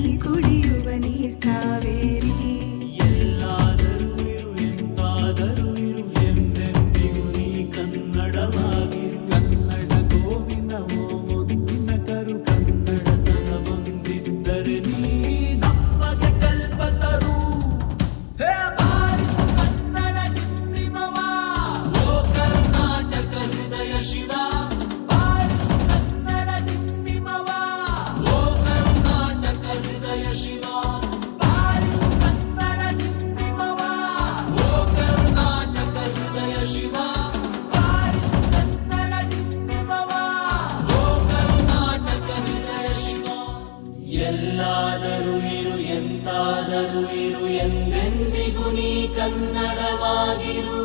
ಮನದಲ್ಲಿ ಕುಡಿಯುವ ನೀರ್ ಕಾವೇರಿ. ಎಲ್ಲಾದರೂ ಇರು ಎಂತಾದರೂ ಇರು ಎಂದೆಂದಿಗೂ ನೀ ಕನ್ನಡವಾಗಿರು. ಕನ್ನಡ ಗೋವಿನ ಓ ಮುದ್ದಿನ ಕರು ಕನ್ನಡತನ ಬಂದಿದ್ದರೆ ನೀ ನಮಗೆ ಕಲ್ಪತರು. ಹೇ ಬಾರಿಸು ಕನ್ನಡ ಡಿಂಡಿಮವ, ಓ ಕರ್ನಾಟಕ ಹೃದಯ ಶಿವ. ಬಾರಿಸು ಕನ್ನಡ ಡಿಂಡಿಮವ, ಓ ಕರ್ನಾಟಕ ಹೃದಯ ಶಿವ. ಬಾರಿಸು ಕನ್ನಡ ಡಿಂಡಿಮವ, ಓ ಕರ್ನಾಟಕ ಹೃದಯ ಶಿವ. ಬಾರಿಸು ಕನ್ನಡ ಡಿಂಡಿಮವ, ಓ ಕರ್ನಾಟಕ ಹೃದಯ ಶಿವ. ಎಲ್ಲಾದರೂ ಇರು ಎಂತಾದರೂ ಇರು ಎಂದೆಂದಿಗೂ ನೀ ಕನ್ನಡವಾಗಿರು.